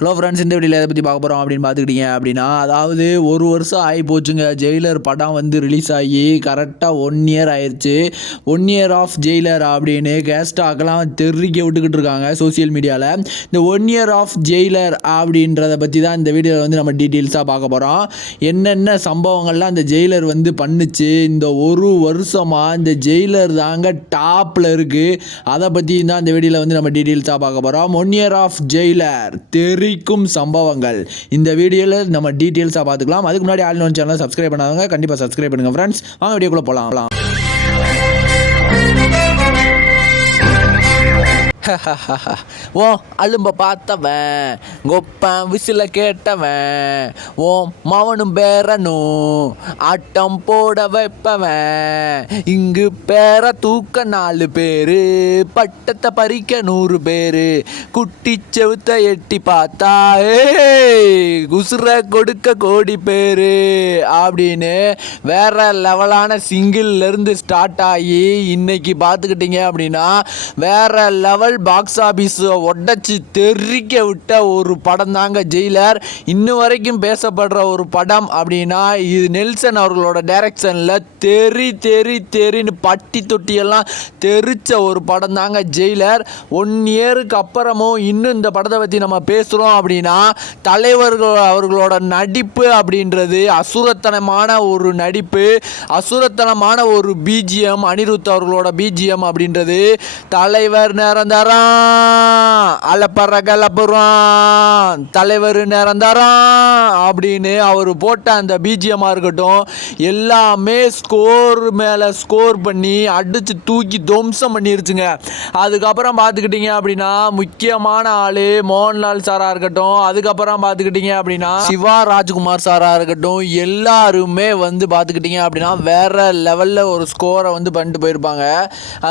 Hello friends இந்த வீடியோவில் எதை பற்றி பார்க்க போகிறோம் அப்படின்னு பார்த்துக்கிட்டீங்க அப்படின்னா அதாவது ஒரு வருஷம் ஆகி போச்சுங்க. ஜெயிலர் படம் வந்து ரிலீஸ் ஆகி கரெக்டாக ஒன் இயர் ஆயிடுச்சு ஒன் இயர் ஆஃப் ஜெயிலர் அப்படின்னு கேஸ்டாக்கெல்லாம் தெரிக்க விட்டுக்கிட்டு இருக்காங்க சோஷியல் மீடியாவில் இந்த ஒன் இயர் ஆஃப் ஜெயிலர் அப்படின்றத பற்றி தான் இந்த வீடியோவில் வந்து நம்ம டீட்டெயில்ஸாக பார்க்க போகிறோம் என்னென்ன சம்பவங்கள்லாம் இந்த ஜெயிலர் வந்து பண்ணுச்சு இந்த ஒரு வருஷமாக இந்த ஜெயிலர் தாங்க டாப்பில் இருக்குது அதை பற்றி தான் இந்த வீடியோவில் வந்து நம்ம டீட்டெயில்ஸாக பார்க்க போகிறோம் ஒன் இயர் ஆஃப் ஜெயிலர் குறிக்கும் சம்பவங்கள். இந்த வீடியோவில் நம்ம டீட்டெயில்ஸாக பார்த்துக்கலாம். அதுக்கு முன்னாடி ஆல் நோன் சேனல் சப்ஸ்கிரைப் பண்ணாதவங்க கண்டிப்பாக சப்ஸ்கிரைப் பண்ணுங்கள் ஃப்ரெண்ட்ஸ் வாங்க வீடியோக்குள்ளே போகலாம் ஓ அலும்ப பார்த்தவன். கொப்பன் விசில கேட்டவன். ஓ மவனும் பேரனும். ஆட்டம் போட வைப்பவன். இங்கு பேர தூக்க நாலு பேரு. பட்டத்தை பறிக்க நூறு பேரு. குட்டி செவுத்த எட்டி பார்த்தா ஏய் குசுர கொடுக்க கோடி பேரு. அப்படின்னு வேற லெவலான சிங்கிள்ல இருந்து ஸ்டார்ட் ஆகி இன்னைக்கு பார்த்துக்கிட்டீங்க அப்படின்னா வேற லெவல் பாக்ஸ் ஆஃபீஸை உடச்சி தெறிக்க விட்ட ஒரு படம் தாங்க ஜெயிலர். இன்னும் வரைக்கும் பேசப்படுற ஒரு படம் அப்படின்னா இது நெல்சன் அவர்களோட டைரக்ஷனில் தெறி தெறி தெறின்னு பட்டி தொட்டியெல்லாம் தெரிச்ச ஒரு படம் தாங்க ஜெயிலர். ஒன் இயருக்கு அப்புறமும் இன்னும் இந்த படத்தை பற்றி நம்ம பேசுகிறோம் அப்படின்னா தலைவர்கள் அவர்களோட நடிப்பு அப்படின்றது அசுரத்தனமான ஒரு நடிப்பு அசுரத்தனமான ஒரு பிஜிஎம் அனிருத் அவர்களோட பிஜிஎம் அப்படின்றது. தலைவர் நிரந்தரம் அலப்பற கலப்புறான் தலைவர் நிரந்தரம் அப்படின்னு அவர் போட்ட அந்த பிஜிஎம்மாக இருக்கட்டும் எல்லாமே ஸ்கோர் மேலே ஸ்கோர் பண்ணி அடித்து தூக்கி துவம்சம் பண்ணிருச்சுங்க. அதுக்கப்புறம் பார்த்துக்கிட்டிங்க அப்படின்னா முக்கியமான ஆள் மோகன்லால் சாராக இருக்கட்டும். அதுக்கப்புறம் பார்த்துக்கிட்டிங்க அப்படின்னா சிவா ராஜ்குமார் சாராக இருக்கட்டும். எல்லாருமே வந்து பார்த்துக்கிட்டிங்க அப்படின்னா வேறு லெவலில் ஒரு ஸ்கோரை வந்து பண்ணிட்டு போயிருப்பாங்க.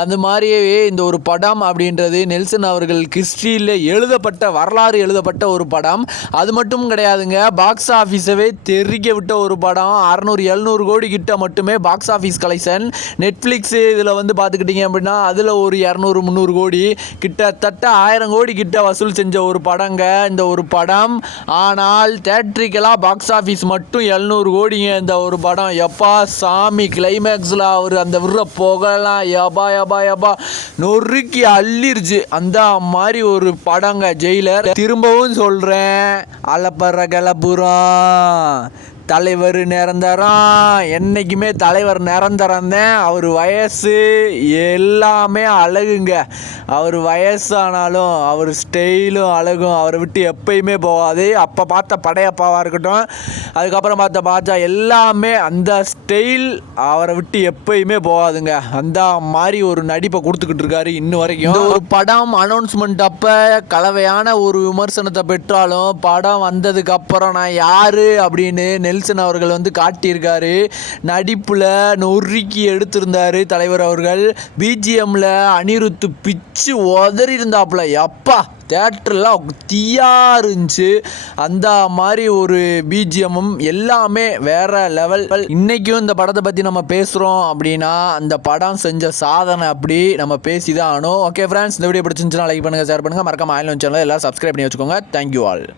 அந்த மாதிரியே இந்த ஒரு படம் அப்படின்றது நெல்சன் அவர்கள் ஹிஸ்ட்ரியில் எழுதப்பட்ட வரலாறு எழுதப்பட்ட ஒரு படம். அது மட்டும் கிடையாதுங்க பாக்ஸ் ஆஃபீஸவே தெரிக்க விட்ட ஒரு படம். அறநூறு எழுநூறு கோடி கிட்ட மட்டுமே பாக்ஸ் ஆஃபீஸ் கலெக்ஷன் நெட்ஃப்ளிக்ஸ் இதில் வந்து பார்த்துக்கிட்டிங்க அப்படின்னா அதில் ஒரு இரநூறு முந்நூறு கோடி கிட்டத்தட்ட ஆயிரம் கோடி கிட்ட வசூல் செஞ்ச ஒரு படங்க இந்த ஒரு படம். ஆனால் தேட்ரிக்கலாக பாக்ஸ் ஆஃபீஸ் மட்டும் எழுநூறு கோடிங்க இந்த ஒரு படம். எப்பா சாமி கிளைமேக்ஸில் அவர் அந்த விடுற புகழலாம் யபா எபா எபா நொறுக்கி அள்ளிருச்சு. அந்த மாதிரி ஒரு படங்க ஜெயிலர். திரும்பவும் சொல்கிறேன் அலப்பற கிளப்புறோம். தலைவர் நிரந்தரம் என்றைக்குமே தலைவர் நிரந்தரம் தான் அவர் வயசு எல்லாமே அழகுங்க. அவர் வயசானாலும் அவர் ஸ்டைலும் அழகும். அவரை விட்டு எப்பயுமே போகாது. அப்போ பார்த்த படையப்பாவாக இருக்கட்டும் அதுக்கப்புறம் பார்த்த பாஜா எல்லாமே அந்த ஸ்டைல் அவரை விட்டு எப்பயுமே போகாதுங்க. அந்த மாதிரி ஒரு நடிப்பை கொடுத்துக்கிட்டு இருக்காரு இன்னும் வரைக்கும். ஒரு படம் அனௌன்ஸ்மெண்ட் அப்போ கலவையான ஒரு விமர்சனத்தை பெற்றாலும் படம் வந்ததுக்கப்புறம் நான் யார் அப்படின்னு நெல் வில்சன் அவர்கள் வந்து காட்டியிருக்காரு. நடிப்பில் நொறுக்கி எடுத்திருந்தாரு தலைவர் அவர்கள். பிஜிஎம்மில் அனிருத்து பிச்சு உதறி இருந்தாப்புல எப்பா தேட்டர்லாம் தீயா இருந்துச்சு. அந்த மாதிரி ஒரு பிஜிஎம்மும் எல்லாமே வேற லெவல் இன்னைக்கும் இந்த படத்தை பற்றி நம்ம பேசுகிறோம் அப்படின்னா அந்த படம் செஞ்ச சாதனை அப்படி நம்ம பேசி தான் ஆகணும். ஓகே ஃப்ரெண்ட்ஸ் இந்த வீடியோ பிடிச்சிருந்துச்சுன்னா லைக் பண்ணுங்கள் ஷேர் பண்ணுங்கள் மறக்காம ஆயிலும் சேனல் எல்லாம் சப்ஸ்கிரைப் பண்ணி வச்சுக்கோங்க. Thank you all